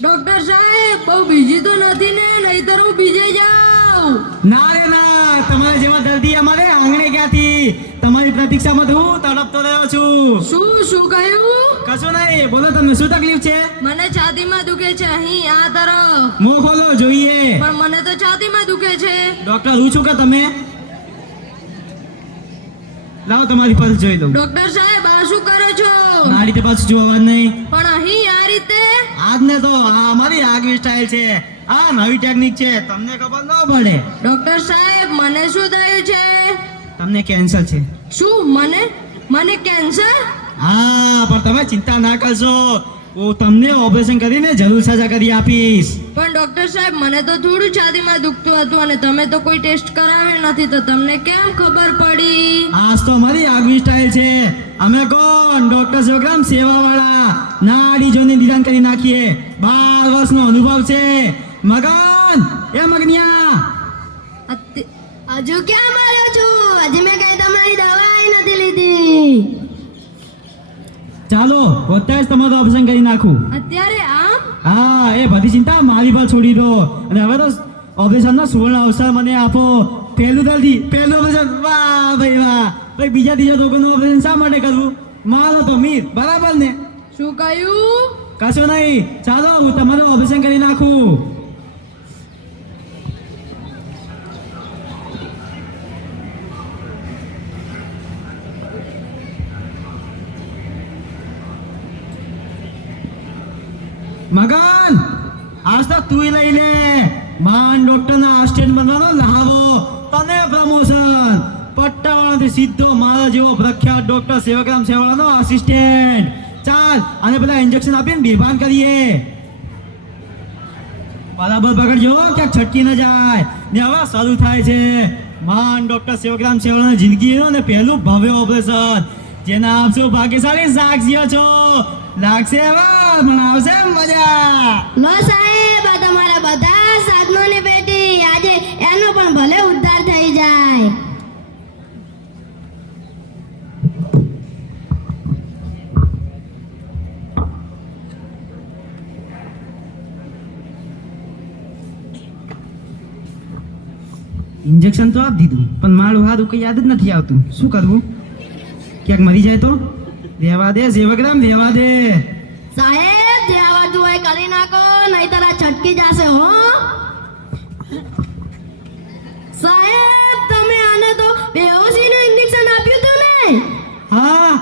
Doctor સાહેબ બહુ બીજી તો નથી ને, નહીતર હું બીજે જાઉં. ના રે ના, તમારા જેવા દર્દી અમારે આંગણે ક્યાંથી? તમારી પ્રતીક્ષામાં તો હું તડપતો રહ્યો છું. શું કહ્યું? કશું નહીં, બોલો તમને શું તકલીફ છે? મને છાતીમાં દુખે છે, અહીં આ તરફ. મોં ખોલો જોઈએ. પણ મને તો છાતીમાં દુખે છે. ડોક્ટર હું છું કે તમે? લાવો તમારી પાસે જોઈ લઉં. ડોક્ટર સાહેબ આ શું કરો છો? આ રીતે પાછું જોવા નહીં. પણ અહીં આ રીતે? આજને તો આ અમારી આગવી સ્ટાઇલ છે, આ નવી ટેકનિક છે, તમને ખબર ન પડે. ડોક્ટર સાહેબ મને શું થયું છે? તમને કેન્સર છે. શું? મને કેન્સર? હા, પણ તમે ચિંતા ના કરશો, હું તમને ઓપરેશન કરીને જરૂર સજા કરી આપીશ. પણ ડોક્ટર સાહેબ મને તો થોડું છાતીમાં દુખતું હતું અને તમે તો કોઈ ટેસ્ટ કરાવ્યો નથી, તો તમને કેમ ખબર પડી? આજ તો અમારી આગવી સ્ટાઇલ છે. અમે કોણ? ડોક્ટર શિવગ્રામ સેવાવાળા. નાડી જોઈને નિદાન કરી નાખીએ. 12 વર્ષનો અનુભવ છે. મગન એ મગનિયા, હજુ ક્યાં માર્યો છું? હજી મેં કઈ તમારી દવાઈ નથી લીધી. ચાલો અત્યારે જ તમારું ઓપરેશન કરી નાખું. અત્યારે આમ? હા, એ બધી ચિંતા મારી પર છોડી દો અને હવે તો ઓપરેશનનો સુવર્ણ અવસર મને આપો. પહેલું ઓપરેશન. વાહ ભાઈ વાહ. ભાઈ બીજા ત્રીજા લોકોનું ઓપરેશન શા માટે કરવું? મારો તો મીર, બરાબર ને? શું કહ્યું? કશું નહીં, ચાલો હું તમારું ઓપરેશન કરી નાખું. મગન આજ તો તું લઈ લે. માન ડોક્ટરના આસિસ્ટન્ટ બનવાનો લહાવો, તને પ્રમોશન. પટ્ટાવાળાથી સીધો મારા જેવો પ્રખ્યાત ડોક્ટર સેવગ્રામ સેવાળાનો આસિસ્ટન્ટ. ચાલ અને પેલા ઇન્જેક્શન આપીને બેભાન કરીએ. બરાબર પકડજો, ક્યાંક છટકી ન જાય. ને હવે શરૂ થાય છે માન ડોક્ટર સેવગ્રામ સેવાળાની જિંદગીનું ને પહેલું ભવ્ય ઓપરેશન. જેના આપ સૌ ભાગ્યશાળી સાક્ષીઓ છો. લાગશે હવે પણ આવશે મજા. લો સાહેબ, આ તમારા બધા સાધનોની પેટી. આજે એનો પણ ભલે ઉદ્ધાર થઈ જાય. ઇન્જેક્શન તો આપી દીધું, પણ મારું હારું કઈ યાદ જ નથી આવતું. શું કરવું? ક્યાંક મરી જાય તો? રહેવા દે સેવગ્રામ, રહેવા દે. સાહેબ જે આવડતું હોય કરી નાખો, નહીતર આ છટકી જશે હો. સાહેબ તમે આને તો બેહોશીનું ઇન્જેક્શન આપ્યું હતું ને? હા,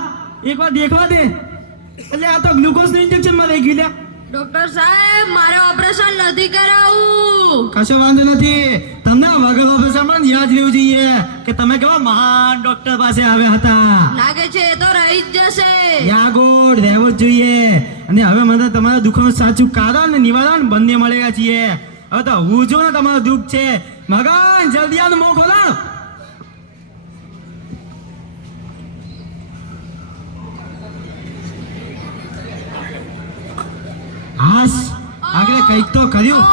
એકવાર દેખવા દે. એટલે આ તો ગ્લુકોઝનું ઇન્જેક્શન માં રહી ગયું. ડોક્ટર સાહેબ મારે ઓપરેશન નથી કરાવવું. કશો વાંધો નથી. તમને વગર ઓપરેશન પણ યાદ રહેવું જોઈએ કે તમે કેવા મહાન ડોક્ટર પાસે આવ્યા હતા. લાગે છે એ તો રહી જ જશે. યાગોડ રહેવો જ જોઈએ. અને હવે મને તમારા દુઃખનું સાચું કારણ અને નિવારણ બંને મળ્યા છીએ. હવે તો હું જો ને તમારું દુઃખ છે. મગન જલ્દી આનું મોં ખોલો. હાસ, આગળ કંઈક તો કર્યું.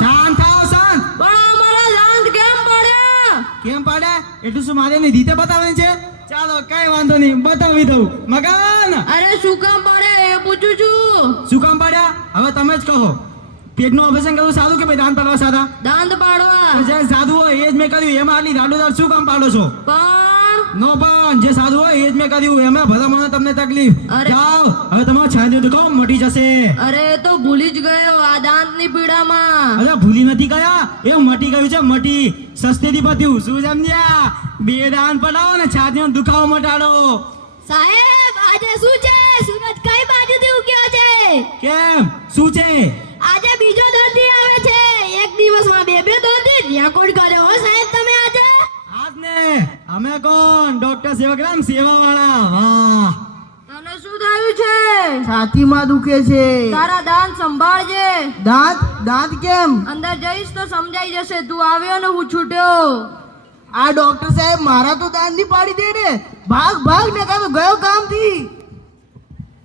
શાંત થાઓ, શાંત. પણ અમારા દાંત કેમ પડ્યા? કેમ પાડે? એટલું શું મારે એની રીતે બતાવવાની છે? ચાલો કઈ વાંધો નહીં, બતાવી દઉં. મગન અરે શું કામ પડે એ પૂછું છું. શું કામ પાડ્યા? હવે તમે જ કહો. પેટનું ઓપરેશન કરવું સારું કે ભાઈ દાંત પાડવા સારા? દાંત પાડવા. જે સાદું હોય એ જ મેં કર્યું. એમાં આટલી દાડોદાર શું કામ પાડો છો? પણ નો, પણ જે સાદું હોય એ જ મેં કર્યું. એમાં ભલા મને તમને તકલીફ. અરે. જાઓ હવે તમારો છાતી દુખાવો મટી જશે. અરે એ તો ભૂલી જ ગયો આ દાંતની પીડામાં. અરે ભૂલી નથી ગયા, એ મટી ગયું છે. મટી સસ્તેથી પત્યું. શું સમજ્યા? 2 દાંત પડાવો ને છાતીનો દુખાવો મટાડો. સાહેબ આજે શું છે? સૂરજ કઈ બાજુથી ઉગ્યો છે? કેમ? શું છે? આજે બીજો દર્દી આવે છે. એક દિવસમાં 2 દર્દી રેકોર્ડ કર્યો હો સાહેબ તમે આજે. આજ ને અમે કોણ? ડોક્ટર સેવગ્રામ સેવાવાળા. વાહ, તને શું થયું છે? છાતીમાં દુખે છે. તારા દાંત સંભાળજે. દાંત કેમ? અંદર જઈશ તો સમજાઈ જશે. તું આવ્યો ને હું છૂટ્યો. આ ડોક્ટર સાહેબ મારા તો દાંત ની પાડી દે ને. ભાગ ને કામ ગયો કામ થી.